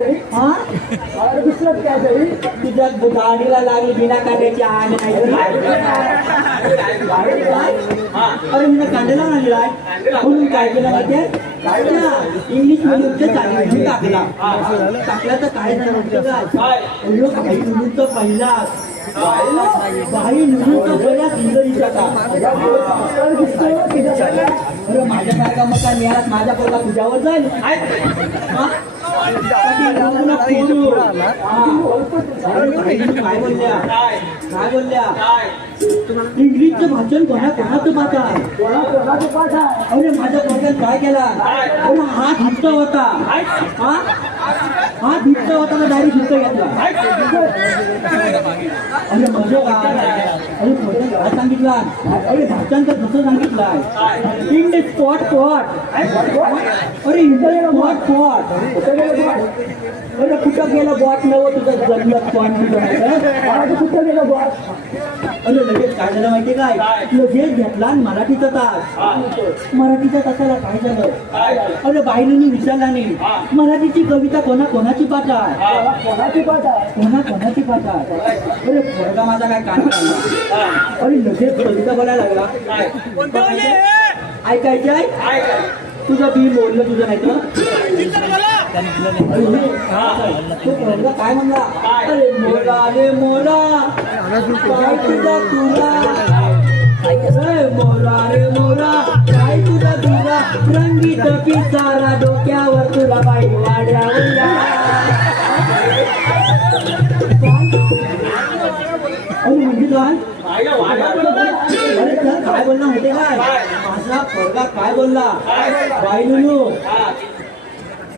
हा दुसरं काय तरी तुझ्या गाडीला लागली बिना कांद्याची आण नाही अरे मी कांद्याला आणलाय म्हणून काय केलं माहितीये इंग्लिश मिडियमच्या चालीमध्ये टाकला तर काय झालं काय मुलींचा पहिला बाई मुलींचा पहिला सुंदरीचा का माझ्या सारखा मग काय मिळाला माझ्या पोटा तुझ्यावर जाईल काय बोलल्या इंग्लिशचं भाषण कोणाचं पाठ अरे माझ्या पोटात काय केला हात हिस्सा होता हात हिस्सा होता ना डायरेक्ट हिस्सा घेतला अरे माझं अरे काय सांगितलं अरे भाषण तर कसं सांगितलं इन द स्पॉट अरे इन द स्पॉट अरे कुठं गेलं बॉट नवं तुझं जन्म कुठं गेलं बॉट अरे लगेच काय झालं माहितीये काय लगेच घेतला मराठीचा तास मराठीच्या तासाला काय झालं अरे बाईने विचारला नाही मराठीची कविता कोणाची पाठ आहे कोणाची पाठ आहे अरे पोरगा माझा काय कान काढला अरे लगेच कविता बोलायला लागला ऐकायची आहे तुझं बी बोललं तुझं नाही तर काय म्हणला अरे मोला काय तुझा तुला मोरा काय तुझा तुला रंगीत पिसारा डोक्यावर तुला बाई वाड्यावर म्हणजे काय बोलणार होते काय माझा पोरगा काय बोलला बाई लुलू